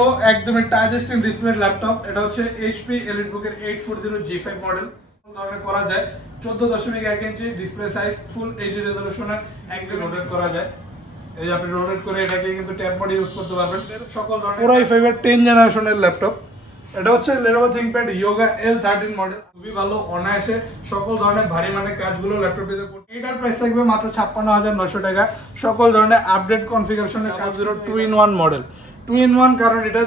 তো একদমই touch screen display laptop, এটা হচ্ছে HP এলিটবুকের 840 G5 মডেল ধরনের করা যায়। 14.1 inch display size, full HD রেজোলিউশনের একদম রোটেট করা যায়। এই আপনি রোটেট করে এটাকে কিন্তু ট্যাব মোডে ইউজ করতে পারবেন। সকল ধরনের পুরো i5 এর 10 জেনারেশনের ল্যাপটপ। এটা হচ্ছে Lenovo ThinkPad Yoga L13 model, খুবই ভালো, অনায়াসে সকল ধরনের ভারী মানের কাজগুলো ল্যাপটপটিতে করতে। এটার প্রাইস থাকবে মাত্র 56,900 টাকা। সকল ধরনের আপডেট কনফিগারেশনের কাজগুলো 2-in-1 মডেল। 2-in-1 কারণ এটা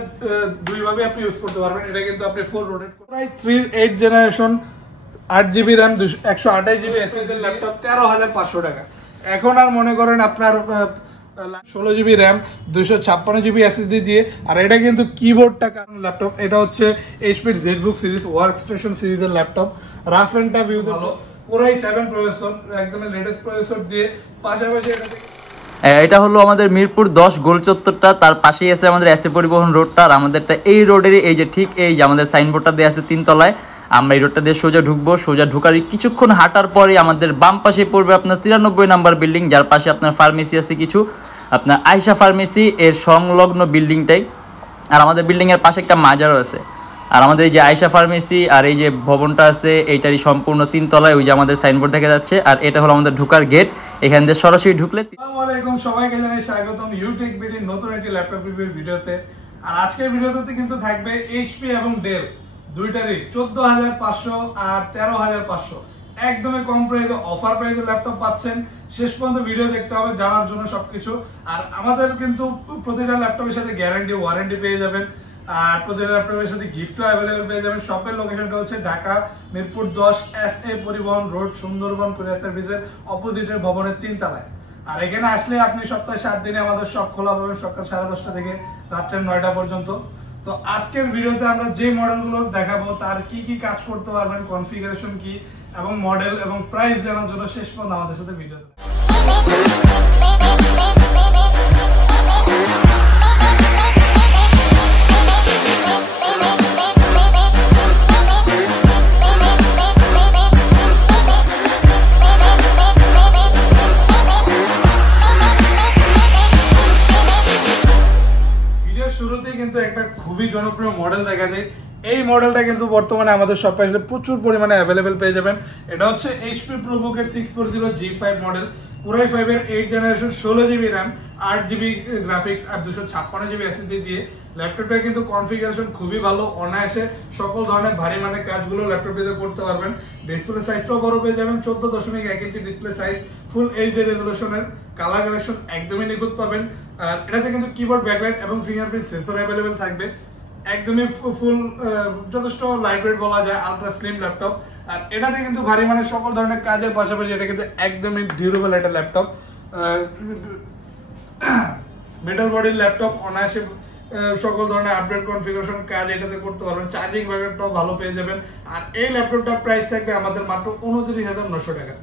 দুই ভাবে আপনি ইউজ করতে পারবেন। এটা কিন্তু আপনি ফুল রোটেট প্রায় 3 generation 8GB RAM 128GB SSD laptop 13,500 টাকা। এখন আর মনে করেন আপনার 16GB RAM 256GB SSD দিয়ে, আর এটা কিন্তু কিবোর্ডটা কারণ ল্যাপটপ। এটা হচ্ছে HP ZBook সিরিজ ওয়ার্কস্টেশন সিরিজের laptop. Rough and tough use ভালো, পুরাই 7 প্রসেসর, একদম লেটেস্ট প্রসেসর দিয়ে। পাশাপাশি এটা হলো আমাদের মিরপুর 10 গোল চত্বরটা, তার পাশেই আছে আমাদের এসএ পরিবহন রোডটা। আর আমাদেরটা এই রোডেরই এই যে ঠিক এই যে আমাদের সাইনবোর্ডটা দেওয়া আছে 3 তলায়। আমরা এই রোডটা দিয়ে সোজা ঢুকবো। সোজা ঢুকারই কিছুক্ষণ হাঁটার পরে আমাদের বাম পাশে পড়বে আপনার 93 নাম্বার বিল্ডিং, যার পাশে আপনার ফার্মেসি আছে কিছু, আপনার আয়শা ফার্মেসি এর সংলগ্ন বিল্ডিংটাই। আর আমাদের বিল্ডিংয়ের পাশে একটা মাজারও আছে। আর আমাদের এই যে আয়শা ফার্মেসি আর এই যে ভবনটা আছে এইটারই সম্পূর্ণ 3 তলায় ওই যে আমাদের সাইনবোর্ড দেখা যাচ্ছে। আর এটা হলো আমাদের ঢোকার গেট, এখান দিয়ে সরাসরি ঢুকলে। আসসালামু আলাইকুম, সবাইকে জানাই স্বাগতম Youtechbd এর নতুন একটি ল্যাপটপ রিভিউর ভিডিওতে। আর আজকের ভিডিওতে কিন্তু থাকবে HP এবং ডেল দুইটারই 14,500 আর 13,500 একদমই কম প্রাইসে অফার প্রাইসে ল্যাপটপ পাচ্ছেন। শেষ পর্যন্ত ভিডিও দেখতে হবে জানার জন্য সবকিছু। আর আমাদের কিন্তু প্রতিটা ল্যাপটপের সাথে গ্যারান্টি ওয়ারেন্টি পেয়ে যাবেন, আর প্রতিটা ল্যাপটপের সাথে গিফটও অ্যাভেলেবেল পেয়ে যাবেন। শপের লোকেশনটা হচ্ছে ঢাকা মিরপুর 10 SA পরিবহন রোড, সুন্দরবন কুরিয়ার সার্ভিসের অপোজিটের ভবনের 3 তলায়। আর এখানে আসলে আপনি সপ্তাহে 7 দিনে আমাদের শপ খোলা পাবেন, সকাল 10:30 থেকে রাত্রে 9টা পর্যন্ত। তো আজকের ভিডিওতে আমরা যে মডেলগুলো দেখাবো তার কি কি কাজ করতে পারবেন, কনফিগারেশন কি এবং মডেল এবং প্রাইস জানার জন্য শেষ পর্যন্ত আমাদের সাথে ভিডিওতে। শুরুতেই কিন্তু একটা খুবই জনপ্রিয় মডেল দেখা যায়। এই মডেলটা কিন্তু বর্তমানে আমাদের শপে আসলে প্রচুর পরিমাণে অ্যাভেলেবেল পেয়ে যাবেন। এটা হচ্ছে HP ProBook-এর 640 G5 মডেল, পুরাই 5 এর 8 generation 16GB RAM 8GB graphics আর 256GB SSD দিয়ে। ল্যাপটপটা কিন্তু কনফিগারেশন খুবই ভালো, অনায়াসে সকল ধরনের ভারী মানের কাজগুলো ল্যাপটপটিতে করতে পারবেন। ডিসপ্লে সাইজটাও বড় পেয়ে যাবেন, 14.1 inch display size, full HD রেজোলিউশনের, কালার কালেকশন একদমই নিখুঁত পাবেন। আর এটাতে কিন্তু কিবোর্ড ব্যাকলাইট এবং ফিঙ্গারপ্রিন্ট সেন্সর অ্যাভেলেবেল থাকবে। একদমই ফুল যথেষ্ট লাইটওয়েট বলা যায়, আলট্রা স্লিম ল্যাপটপ। আর এটাতে কিন্তু ভারী মানের সকল ধরনের কাজের পাশাপাশি এটা কিন্তু একদমই ডিউরেবল একটা ল্যাপটপ, মেটাল বডির ল্যাপটপ, অনায়াসে সকল ধরনের আপডেট কনফিগারেশন কাজ এটাতে করতে পারবেন। চার্জিং ব্যাকআপটাও ভালো পেয়ে যাবেন। আর এই ল্যাপটপটার প্রাইস থাকবে আমাদের মাত্র 29,900 টাকা।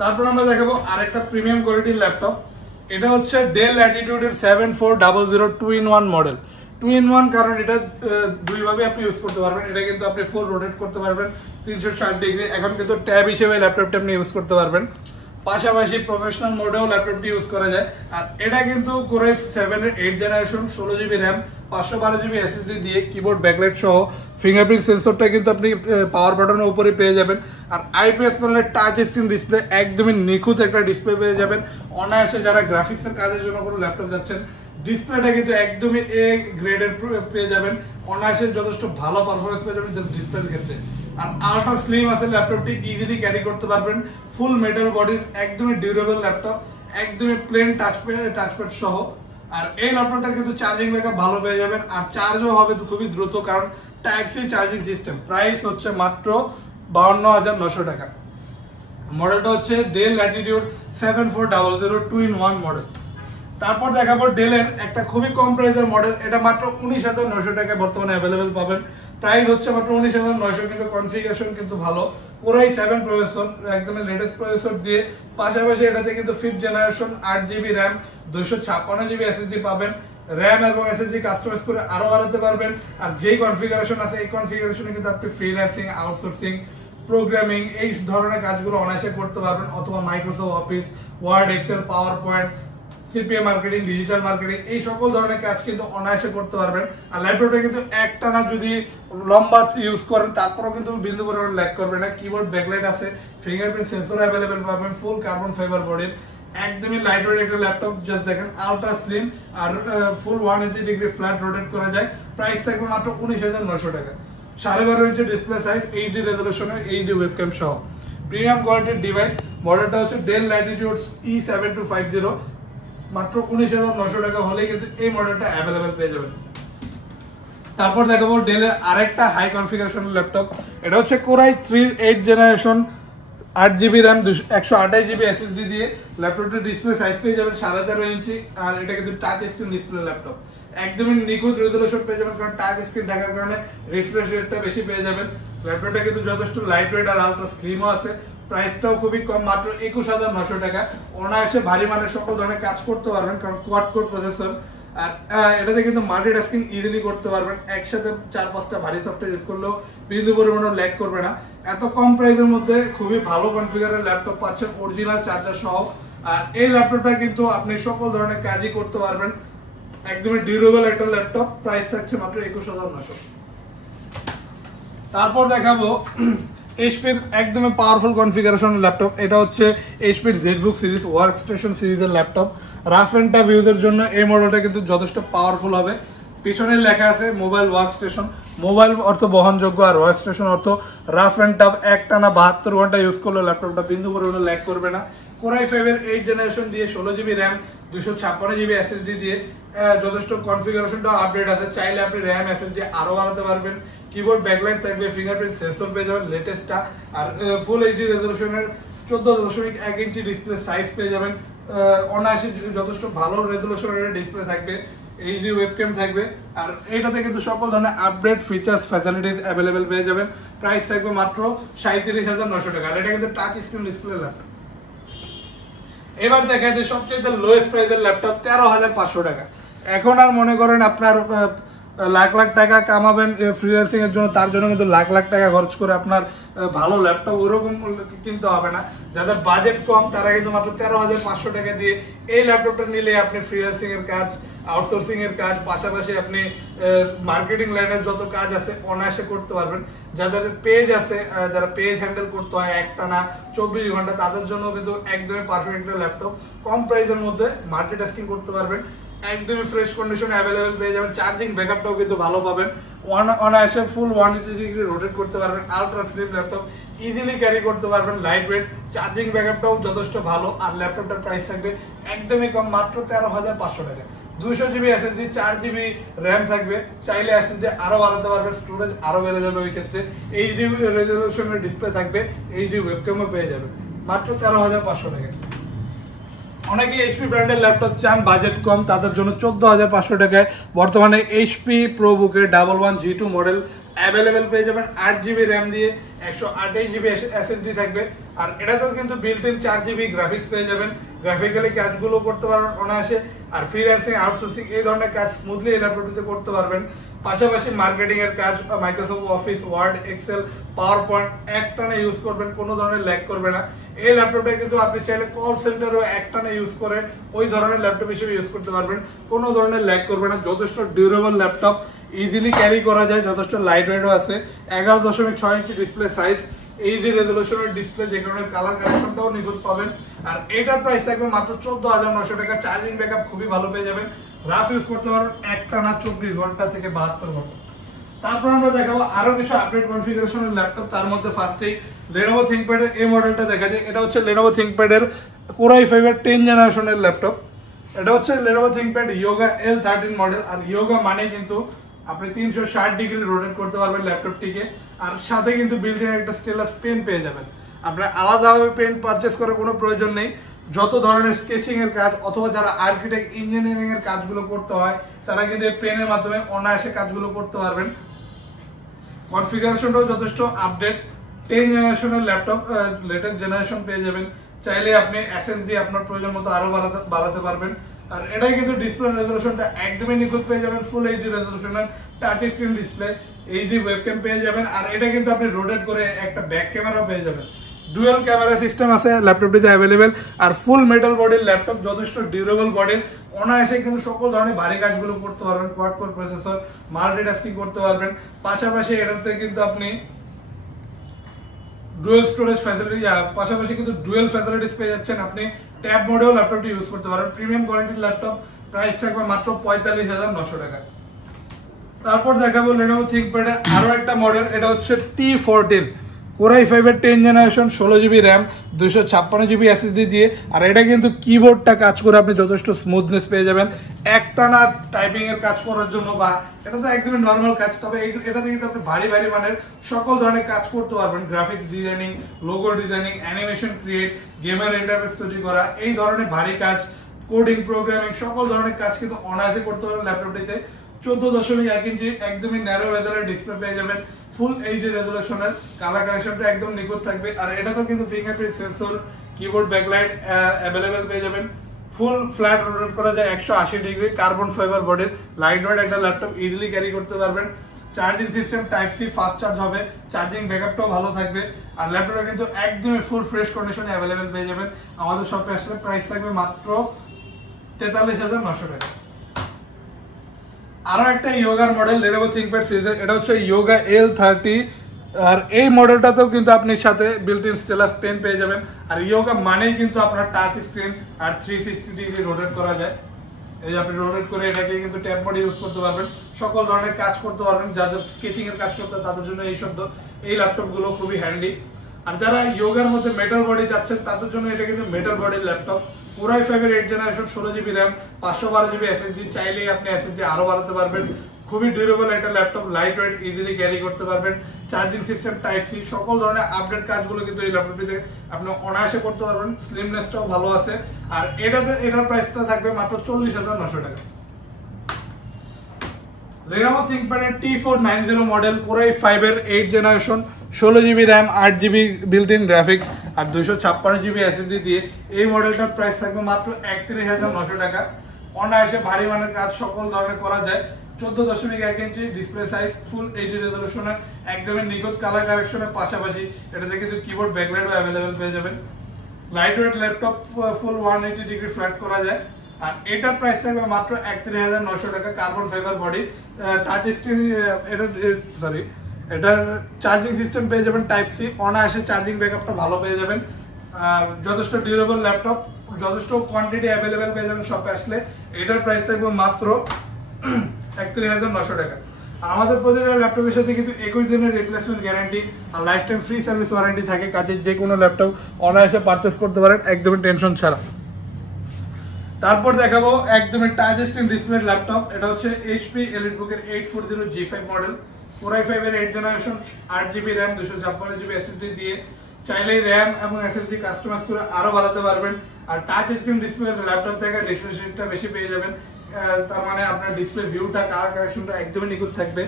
তারপর আমরা দেখাবো আরেকটা প্রিমিয়াম কোয়ালিটির ল্যাপটপ। এটা হচ্ছে ডেল ল্যাটিটিউডের 7400 2-in-1 মডেল। 2-in-1 কারণ এটা দুই ভাবে আপনি ইউজ করতে পারবেন। এটা কিন্তু আপনি ফুল রোটেট করতে পারবেন 360 ডিগ্রি। এখন কিন্তু ট্যাব হিসেবে ল্যাপটপটা আপনি ইউজ করতে পারবেন। পাশাপাশি প্রফেশনাল মোডেও ল্যাপটপটি ইউজ করা যায়। আর এটা কিন্তু Core i7 এর 8 generation 16GB RAM 512GB SSD দিয়ে, কিবোর্ড ব্যাকলাইট সহ ফিঙ্গারপ্রিন্ট সেন্সরটা কিন্তু আপনি পাওয়ার বাটনের উপরে পেয়ে যাবেন। আর IPS প্যানেলের টাচ স্ক্রিন ডিসপ্লে, একদমই নিখুঁত একটা ডিসপ্লে পেয়ে যাবেন। অনায়াসে যারা গ্রাফিক্সের কাজের জন্য কোনো ল্যাপটপ যাচ্ছেন, ডিসপ্লেটা কিন্তু একদমই A গ্রেডের পেয়ে যাবেন। অনায়াসে যথেষ্ট ভালো পারফরমেন্স পেয়ে যাবেন জাস্ট ডিসপ্লের ক্ষেত্রে। আর আল্ট্রা স্লিম আছে ল্যাপটপটি, ইজিলি ক্যারি করতে পারবেন। ফুল মেটাল বডির একদমই ডিউরেবল ল্যাপটপ, একদমই প্লেন টাচপ্যাড সহ। আর এই ল্যাপটপটা কিন্তু চার্জিং ব্যাকআপ ভালো পেয়ে যাবেন। আর চার্জও হবে খুবই দ্রুত, কারণ type C charging system. Price হচ্ছে মাত্র 52,900 টাকা। মডেলটা হচ্ছে ডেল ল্যাটিটিউড 7400 2-in-1 মডেল। তারপর দেখাবো ডেলের একটা খুবই কম প্রাইসের মডেল। এটা মাত্র 19,900 টাকায় বর্তমানে অ্যাভেলেবেল পাবেন। প্রাইস হচ্ছে মাত্র 19,900, কিন্তু কনফিগারেশন কিন্তু ভালো, পুরাই 7 প্রসেসর, একদম লেটেস্ট প্রসেসর দিয়ে। পাশাপাশি এটাতে কিন্তু 5th generation 8GB RAM 256GB SSD পাবেন। RAM এবং SSD কাস্টমাইজ করে আরো বাড়াতে পারবেন। আর যেই কনফিগারেশন আছে এই কনফিগারেশনে কিন্তু আপনি ফ্রিল্যান্সিং, আউটসোর্সিং, প্রোগ্রামিং এই ধরনের কাজগুলো অনায়াসে করতে পারবেন। অথবা Microsoft office, word, Excel, PowerPoint CPA marketing, digital marketing, এই সকল ধরনের কাজ কিন্তু অনায়াসে করতে পারবেন। আর ল্যাপটপটা কিন্তু একটানা যদি লম্বা ইউজ করেন তারপরেও কিন্তু বিন্দু পরিমাণ ল্যাগ করবে না। কিবোর্ড ব্যাকলাইট আছে, ফিঙ্গারপ্রিন্ট সেন্সর অ্যাভেলেবেল পাবেন, ফুল কার্বন ফাইবার বডির, একদমই লাইট ওয়েট একটা ল্যাপটপ। জাস্ট দেখেন আলট্রা স্লিম আর ফুল 180 ডিগ্রি ফ্ল্যাট রোটেট করা যায়। প্রাইস থাকবে মাত্র 19,900 টাকা। 12.5 ইঞ্চি ডিসপ্লে সাইজ, 8 রেজলিউশনের, 8 ওয়েবক্যাম সহ প্রিমিয়াম কোয়ালিটির ডিভাইস। মডেলটা হচ্ছে ডেল ল্যাটিটিউড E7250, মাত্র 19,900 টাকা হলেই কিন্তু এই মডেলটা অ্যাভেলেবেল পেয়ে যাবেন। তারপর দেখাবো ডেলের আরেকটা হাই কনফিগারেশনের ল্যাপটপ। এটা হচ্ছে core i 3 8 generation, 8GB RAM, 128GB SSD দিয়ে ল্যাপটপটির ডিসপ্লে সাইজ পেয়ে যাবেন 13.5 ইঞ্চি। আর এটা কিন্তু টাচ স্ক্রিন ডিসপ্লে ল্যাপটপ, একদমই নিখুঁত রেজলিউশন পেয়ে যাবেন, কারণ টাচ স্ক্রিন থাকার কারণে রিফ্রেশ রেটটা বেশি পেয়ে যাবেন। ল্যাপটপটা কিন্তু যথেষ্ট লাইট ওয়েট আর আলট্রা স্লিমও আছে। প্রাইসটাও খুবই কম, মাত্র 21,900 টাকা। অনায়াসে ভারী মানের সকল ধরনের কাজ করতে পারবেন, কারণ কোয়াড কোর প্রসেসর। আর এটাতে কিন্তু মাল্টিটাস্কিং ইজিলি করতে পারবেন, একসাথে 4-5টা ভারী সফটওয়্যার ইউজ করলেও বিন্দু পরিমাণও ল্যাগ করবে না। এত কম প্রাইসের মধ্যে খুবই ভালো কনফিগারের ল্যাপটপ পাচ্ছেন, অরিজিনাল চার্জার সহ। আর এই ল্যাপটপটা কিন্তু আপনি সকল ধরনের কাজই করতে পারবেন, একদমই ডিউরেবল একটা ল্যাপটপ। প্রাইস থাকছে মাত্র 21,900। তারপর দেখাবো এইচপির একদমই পাওয়ারফুল কনফিগারেশনের ল্যাপটপ। এটা হচ্ছে এইচপির জেডবুক সিরিজ ওয়ার্ক স্টেশন সিরিজের ল্যাপটপ। রাফ এন্ড টাফ ইউজের জন্য এই মডেলটা কিন্তু যথেষ্ট পাওয়ারফুল হবে। পিছনে লেখা আছে মোবাইল ওয়ার্ক স্টেশন। মোবাইল অর্থ বহনযোগ্য, আর ওয়ার্ক স্টেশন অর্থ রাফ এন্ড টাফ। একটানা 72 ঘন্টা ইউজ করলে ল্যাপটপটা বিন্দু পরিমাণে ল্যাগ করবে না। কোরাই 5 8 জেনারেশন দিয়ে 16GB র্যাম, 256GB SSD দিয়ে যথেষ্ট কনফিগারেশনটা আপডেট আছে। চাইলে আপনি র্যাম SSD আরো বাড়াতে পারবেন। কিবোর্ড ব্যাকলাইট থাকবে, ফিঙ্গারপ্রিন্ট সেন্সর পেয়ে যাবেন লেটেস্টটা। আর ফুল এইচডি রেজলিউশনের 14.1 ইঞ্চি ডিসপ্লে সাইজ পেয়ে যাবেন। অনায়াসে যথেষ্ট ভালো রেজলিউশনের ডিসপ্লে থাকবে, এইচডি ওয়েবক্যাম থাকবে। আর এইটাতে কিন্তু সকল ধরনের আপডেট ফিচার্স ফ্যাসিলিটিস অ্যাভেলেবেল পেয়ে যাবেন। প্রাইস থাকবে মাত্র 37,900 টাকা। আর এটা কিন্তু টাচ স্ক্রিন ডিসপ্লে ল্যাপটপ। এবার দেখা যায় সবচেয়ে লোয়েস্ট প্রাইসের ল্যাপটপ 13,500 টাকা। এখন আর মনে করেন আপনার লাখ লাখ টাকা কামাবেন ফ্রিল্যান্সিং এর জন্য, তার জন্য কিন্তু লাখ লাখ টাকা খরচ করে আপনার ভালো ল্যাপটপ ওরকম কিনতে হবে না। যাদের বাজেট কম তারা কিন্তু মাত্র 13,500 টাকা দিয়ে এই ল্যাপটপটা নিলে আপনি ফ্রিল্যান্সিং এর কাজ, আউটসোর্সিং এর কাজ, পাশাপাশি আপনি মার্কেটিং লাইনের যত কাজ আছে অনায়াসে করতে পারবেন। যাদের পেজ আছে, যারা পেজ হ্যান্ডেল করতে হয় একটানা 24 ঘন্টা, তাদের জন্য কিন্তু একদমই পারফেক্ট একটা ল্যাপটপ। কম প্রাইসের মধ্যে মাল্টিটাস্কিং করতে পারবেন, একদমই ফ্রেশ কন্ডিশনে অ্যাভেলেবেল পেয়ে যাবেন। চার্জিং ব্যাকআপটাও কিন্তু ভালো পাবেন, অনায়াসে ফুল 180 ডিগ্রি রোটেট করতে পারবেন। Ultra slim laptop, easily carry করতে পারবেন, লাইট ওয়েট, চার্জিং ব্যাকআপটাও যথেষ্ট ভালো। আর ল্যাপটপটার প্রাইস থাকবে একদমই কম, মাত্র 13,500 টাকা। 200GB SSD, 4GB র্যাম থাকবে, চাইলে SSD আরো বাড়াতে পারবেন, স্টোরেজ আরো বেড়ে যাবে। ওই ক্ষেত্রে এইচডি রেজলিউশনের ডিসপ্লে থাকবে, এইচডি ওয়েবক্যামও পেয়ে যাবেন, মাত্র 13,500 টাকা। অনেকে এইচপি ব্র্যান্ডের ল্যাপটপ চান, বাজেট কম, তাদের জন্য 14,500 টাকায় বর্তমানে এইচপি প্রোবুকের 11G2 মডেল অ্যাভেলেবেল পেয়ে যাবেন। 8GB র্যাম দিয়ে 128GB SSD থাকবে। আর এটাতেও কিন্তু বিল্ট ইন 4GB গ্রাফিক্স পেয়ে যাবেন, গ্রাফিক্যালি কাজগুলো করতে পারবেন অনায়াসে। আর ফ্রিল্যান্সিং, আউটসোর্সিং এই ধরনের কাজ স্মুথলি এই ল্যাপটপটিতে করতে পারবেন। পাশাপাশি মার্কেটিং এর কাজ, Microsoft office, word, Excel, PowerPoint একটানে ইউজ করবেন, কোনো ধরনের ল্যাগ করবে না। এই ল্যাপটপটা কিন্তু আপনি চাইলে কল সেন্টারও একটানে ইউজ করে ওই ধরনের ল্যাপটপ হিসেবে ইউজ করতে পারবেন, কোনো ধরনের ল্যাগ করবে না। যথেষ্ট ডিউরেবল ল্যাপটপ, ইজিলি ক্যারি করা যায়, যথেষ্ট লাইট ওয়েটও আছে। 11.6 ইঞ্চি ডিসপ্লে সাইজ, এইচডি রেজলিউশনের ডিসপ্লে, যে কারণে কালার কালেকশনটাও নিখুঁত পাবেন। আর এটার প্রাইস থাকবে মাত্র 14,900 টাকা। চার্জিং ব্যাকআপ খুবই ভালো পেয়ে যাবেন, রাফ ইউজ করতে পারবেন একটানা 24 ঘন্টা থেকে 72 ঘন্টা। তারপর আমরা দেখাবো আরো কিছু আপডেট কনফিগারেশনের ল্যাপটপ। তার মধ্যে ফার্স্টেই Lenovo ThinkPad এর এই মডেলটা দেখা যায়। এটা হচ্ছে Lenovo ThinkPad এর Core i5 এর 10 জেনারেশনের ল্যাপটপ। এটা হচ্ছে Lenovo ThinkPad Yoga L13 model. আর Yoga মানে কিন্তু আপনি 360 ডিগ্রি রোটেট করতে পারবেন ল্যাপটপটিকে। আর সাথে কিন্তু বিল্ট ইন একটা স্টাইলাস পেন পেয়ে যাবেন। আপনার আলাদাভাবে পেন পারচেস করার কোনো প্রয়োজন নেই। যত ধরনের স্কেচিং এর কাজ অথবা যারা আর্কিটেক্ট, ইঞ্জিনিয়ারিং এর কাজগুলো করতে হয়, তারা কিন্তু এই পেনের মাধ্যমে অনায়াসে কাজগুলো করতে পারবেন। কনফিগারেশনটাও যথেষ্ট আপডেট, 10 জেনারেশনের ল্যাপটপ, লেটেস্ট জেনারেশন পেয়ে যাবেন। চাইলে আপনি SSD আপনার প্রয়োজন মতো আরো বাড়াতে পারবেন। আর এটাই কিন্তু ডিসপ্লে রেজলিউশনটা একদমই নিখুঁত পেয়ে যাবেন, ফুল এইচডি রেজলিউশনের touch screen display, HD webcam পেয়ে যাবেন। আর এটা কিন্তু আপনি রোটেট করে একটা ব্যাক ক্যামেরাও পেয়ে যাবেন। ডুয়েল ক্যামেরা সিস্টেম আছে ল্যাপটপটিতে অ্যাভেলেবেল, আর ফুল মেটাল বডির ল্যাপটপ, যথেষ্ট ডিউরেবল বডির, অনায়াসে কিন্তু সকল ধরনের ভারী কাজগুলো করতে পারবেন। কোয়াড কোর প্রসেসর, মাল্টিটাস্কিং করতে পারবেন। পাশাপাশি এটাতে কিন্তু আপনি ডুয়েল স্টোরেজ ফ্যাসিলিটি, পাশাপাশি কিন্তু ডুয়েল ফ্যাসিলিটিস পেয়ে যাচ্ছেন। আপনি ট্যাব মোডেও ল্যাপটপটি ইউজ করতে পারেন। প্রিমিয়াম কোয়ালিটির ল্যাপটপ, প্রাইস থাকবে মাত্র 45,900 টাকা। তারপর দেখাবো Lenovo ThinkPad এর আরো একটা মডেল, এটা হচ্ছে T14 Core i5 এর 10 generation, 16GB RAM, 256GB SSD দিয়ে। আর এটা কিন্তু কিবোর্ডটা কাজ করে আপনি যথেষ্ট স্মুথনেস পেয়ে যাবেন একটানা টাইপিং এর কাজ করার জন্য, বা এটা তো একদমই নর্মাল কাজ, তবে এটাতে কিন্তু আপনি ভারী ভারী মানের সকল ধরনের কাজ করতে পারবেন। Graphics designing, logo designing, animation create, gamer interface তৈরি করা, এই ধরনের ভারী কাজ, কোডিং, প্রোগ্রামিং, সকল ধরনের কাজ কিন্তু অনায়াসে করতে পারবেন ল্যাপটপটিতে। 14.1 ইঞ্চি একদমই ন্যারো বেজেলের ডিসপ্লে পেয়ে যাবেন। ফুল এইচডি রেজোলিউশনের, কালার কালেকশনটা একদম নিখুঁত থাকবে। আর এটা তো কিন্তু fingerprint sensor, keyboard backlight available পেয়ে যাবেন। ফুল ফ্ল্যাট রোটেট করা যায় 180 ডিগ্রি, কার্বন ফাইবার বডির, লাইট ওয়েট একটা ল্যাপটপ, ইজিলি ক্যারি করতে পারবেন। Charging system type C, fast charge হবে, চার্জিং ব্যাকআপটাও ভালো থাকবে। আর ল্যাপটপটা কিন্তু একদমই ফুল ফ্রেশ কন্ডিশনে অ্যাভেলেবেল পেয়ে যাবেন আমাদের শপে আসলে। প্রাইস থাকবে মাত্র 43,900 টাকা। আরো একটা ইয়োগার মডেল Lenovo ThinkPad সিরিজের, এটা হচ্ছে ইয়োগা L30, আর এই মডেলটাতেও কিন্তু আপনি সাথে বিল্ট ইন স্টেলাস পেন পেয়ে যাবেন। আর ইয়োগা মানেই কিন্তু আপনার টাচ স্ক্রিন আর 360 ডিগ্রি রোটেট করা যায়। এই যে আপনি রোটেট করে এটাকে কিন্তু ট্যাব মোডে ইউজ করতে পারবেন, সকল ধরনের কাজ করতে পারবেন। যাদের স্কেচিং এর কাজ করতে তাদের জন্য এই ল্যাপটপ গুলো খুবই হ্যান্ডি। আর যারা ইয়োগার মধ্যে মেটাল বডি যাচ্ছেন তাদের জন্য এটা কিন্তু মেটাল বডির ল্যাপটপ। Core i5 এর 8 generation, 16GB RAM, 512GB SSD, চাইলেই আপনি SSD আরো বাড়াতে পারবেন। খুবই ডিউরেবল একটা laptop, light weight, easily carry করতে পারবেন। চার্জিং সিস্টেম টাইপ সি, সকল ধরনের আপডেট কাজগুলো কিন্তু এই ল্যাপটপটিতে আপনি অনায়াসে করতে পারবেন। স্লিমনেসটাও ভালো আছে। আর এটার প্রাইসটা থাকবে মাত্র 40,900 টাকা। Lenovo ThinkPad এর T490 মডেল, Core i5 এর 8 generation, 16GB RAM, 8GB built in graphics আর 256GB SSD দিয়ে এই মডেলটার প্রাইস থাকবে মাত্র 31,900 টাকা। অনায়াসে ভারী মানের কাজ সকল ধরনের করা যায়। 14.1 inch display size, full HD রেজোলিউশনের, একদমই নিখুঁত কালার কারেকশনের পাশাপাশি এটাতে কিন্তু কিবোর্ড ব্যাকলাইটও অ্যাভেলেবেল পেয়ে যাবেন। লাইট ওয়েট ল্যাপটপ, ফুল 180 ডিগ্রি ফ্ল্যাট করা যায়। আর এটার প্রাইস থাকবে মাত্র 31,900 টাকা। Carbon fibre body, touch screen, এটার চার্জিং সিস্টেম পেয়ে যাবেন টাইপ সি, অনায়াসে চার্জিং ব্যাকআপটা ভালো পেয়ে যাবেন। আর যথেষ্ট ডিউরেবল ল্যাপটপ, যথেষ্ট কোয়ান্টিটি অ্যাভেলেবেল পেয়ে যাবেন শপে আসলে। এটার প্রাইস থাকবে মাত্র 31,900 টাকা। আর আমাদের প্রতিটা ল্যাপটপের সাথে কিন্তু 21 দিনের রিপ্লেসমেন্ট গ্যারান্টি আর lifetime free service warranty থাকে। কাজে যে কোনো ল্যাপটপ অনায়াসে পারচেস করতে পারেন একদমই টেনশন ছাড়া। তারপর দেখাবো একদমই টাচ স্ক্রিন ডিসপ্লে ল্যাপটপ, এটা হচ্ছে HP EliteBook এর 840 G5 মডেল, Core i5 এর 8 generation, 8GB RAM, 256GB SSD দিয়ে চাইলেই RAM এবং SSD কাস্টমাইজ করে আরো বাড়াতে পারবেন। আর টাচ স্ক্রিন ডিসপ্লে ল্যাপটপ থেকে রিফ্রেশ রেটটা বেশি পেয়ে যাবেন। তার মানে আপনার ডিসপ্লে ভিউটা, কালার কারেকশনটা একদমই নিখুঁত থাকবে।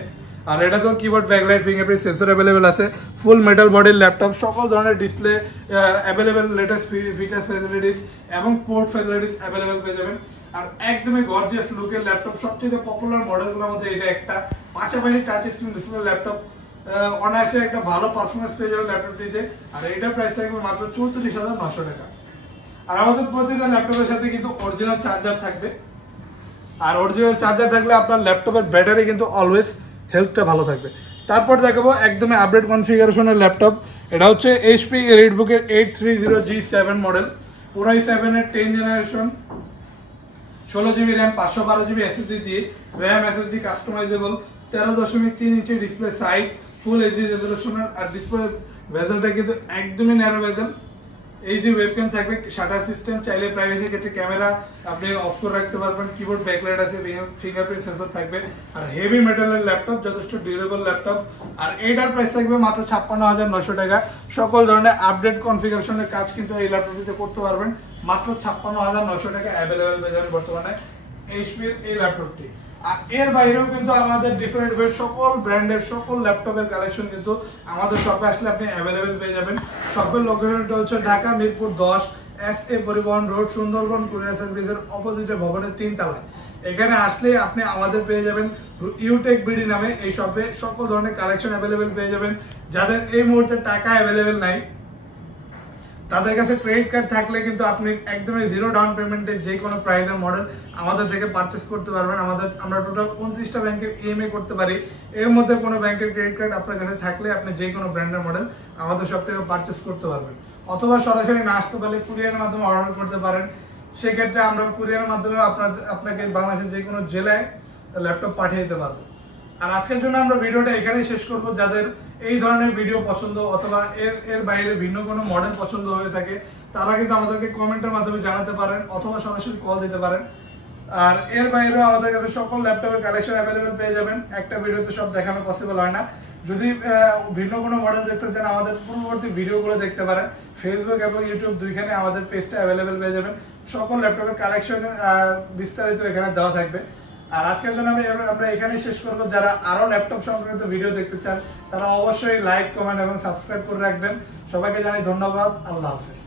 আর এটা তো keyboard backlight, fingerprint sensor available আছে। ফুল মেটাল বডির ল্যাপটপ, সকল ধরনের display available, latest features facilities এবং পোর্ট ফ্যাসিলিটিস অ্যাভেলেবেল পেয়ে যাবেন। আর একদমই গর্জিয়াস লুকের ল্যাপটপ, সবচেয়ে পপুলার মডেলগুলোর মধ্যে এটা একটা। পাশাপাশি টাচ স্ক্রিন ডিসপ্লে ল্যাপটপ, অনায়াসে একটা ভালো পারফরমেন্স পেয়ে যাবেন ল্যাপটপটিতে। আর এটার প্রাইস থাকবে মাত্র 34,900 টাকা। আর আমাদের প্রতিটা ল্যাপটপের সাথে কিন্তু অরিজিনাল চার্জার থাকবে। আর অরিজিনাল চার্জার থাকলে আপনার ল্যাপটপের ব্যাটারি কিন্তু অলওয়েজ হেলথটা ভালো থাকবে। তারপর দেখাবো একদমই আপডেট কনফিগারেশনের ল্যাপটপ, এটা হচ্ছে HP EliteBook এর 830 G7 মডেল, Core i7 এর 10 generation, 16GB RAM, 512GB SSD দিয়ে, RAM SSD কাস্টমাইজেবল, 13.3 ইঞ্চি ডিসপ্লে সাইজ, ফুল এইচডি রেজোলিউশনের। আর ডিসপ্লে বেজেলটা কিন্তু একদমই ন্যারো বেজেল, এইচডি ওয়েবক্যাম থাকবে, শাটার সিস্টেম, চাইলে প্রাইভেসি ক্ষেত্রে ক্যামেরা আপনি অফ করে রাখতে পারবেন, কিবোর্ড ব্যাকলাইট আছে, ফিঙ্গারপ্রিন্ট সেন্সর থাকবে। আর হেভি মেটালের ল্যাপটপ, যথেষ্ট ডিউরেবল ল্যাপটপ। আর এইটার প্রাইস থাকবে মাত্র 56,900 টাকা। সকল ধরনের আপডেট কনফিগারেশনের কাজ কিন্তু এই ল্যাপটপটিতে করতে পারবেন মাত্র 56,900 টাকা অ্যাভেলেবেল পেয়ে যাবেন বর্তমানে এইচপির এই ল্যাপটপটি। আর এর বাইরেও কিন্তু আমাদের ডিফারেন্ট সকল ব্র্যান্ডের সকল ল্যাপটপের কালেকশন কিন্তু আমাদের শপে আসলে আপনি অ্যাভেলেবেল পেয়ে যাবেন। শপের লোকেশনটা হচ্ছে ঢাকা মিরপুর 10 SA পরিবহন রোড, সুন্দরবন কুরিয়ার সার্ভিসের অপোজিটে ভবনের 3 তলায়। এখানে আসলে আপনি আমাদের পেয়ে যাবেন Youtechbd নামে এই শপে সকল ধরনের কালেকশন অ্যাভেলেবেল পেয়ে যাবেন। যাদের এই মুহূর্তে টাকা অ্যাভেলেবেল নাই তাদের কাছে ক্রেডিট কার্ড থাকলে কিন্তু আপনি একদমই জিরো ডাউন পেমেন্টে যে কোনো প্রাইসের মডেল আমাদের থেকে পারচেস করতে পারবেন। আমরা টোটাল 29টা ব্যাংকের ইএমআই করতে পারি। এর মধ্যে কোনো ব্যাংকের ক্রেডিট কার্ড আপনার কাছে থাকলে আপনি যে কোনো ব্র্যান্ডের মডেল আমাদের সব থেকে পারচেস করতে পারবেন, অথবা সরাসরি না আসতে পারলে কুরিয়ারের মাধ্যমে অর্ডার করতে পারেন। সেক্ষেত্রে আমরা কুরিয়ারের মাধ্যমে আপনাকে বাংলাদেশের যে কোনো জেলায় ল্যাপটপ পাঠিয়ে দিতে পারবো। আর আজকের জন্য আমরা ভিডিওটা এখানেই শেষ করব। যাদের এই ধরনের ভিডিও পছন্দ অথবা এর বাইরে ভিন্ন কোনো মডেল পছন্দ হয়ে থাকে তারা কিন্তু আমাদেরকে কমেন্টের মাধ্যমে জানাতে পারেন অথবা সরাসরি কল দিতে পারেন। আর এর বাইরেও আমাদের কাছে সকল ল্যাপটপের কালেকশন অ্যাভেলেবেল পেয়ে যাবেন। একটা ভিডিওতে সব দেখানো পসিবল হয় না। যদি ভিন্ন কোনো মডেল দেখতে চান আমাদের পূর্ববর্তী ভিডিওগুলো দেখতে পারেন। ফেসবুক এবং ইউটিউব দুইখানে আমাদের পেজটা অ্যাভেলেবেল পেয়ে যাবেন। সকল ল্যাপটপের কালেকশন বিস্তারিত এখানে দেওয়া থাকবে। আর আজকের জন্য আমরা এখানেই শেষ করবো। যারা আরো ল্যাপটপ সংক্রান্ত ভিডিও দেখতে চান তারা অবশ্যই লাইক, কমেন্ট এবং সাবস্ক্রাইব করে রাখবেন। সবাইকে জানাই ধন্যবাদ। আল্লাহ হাফেজ।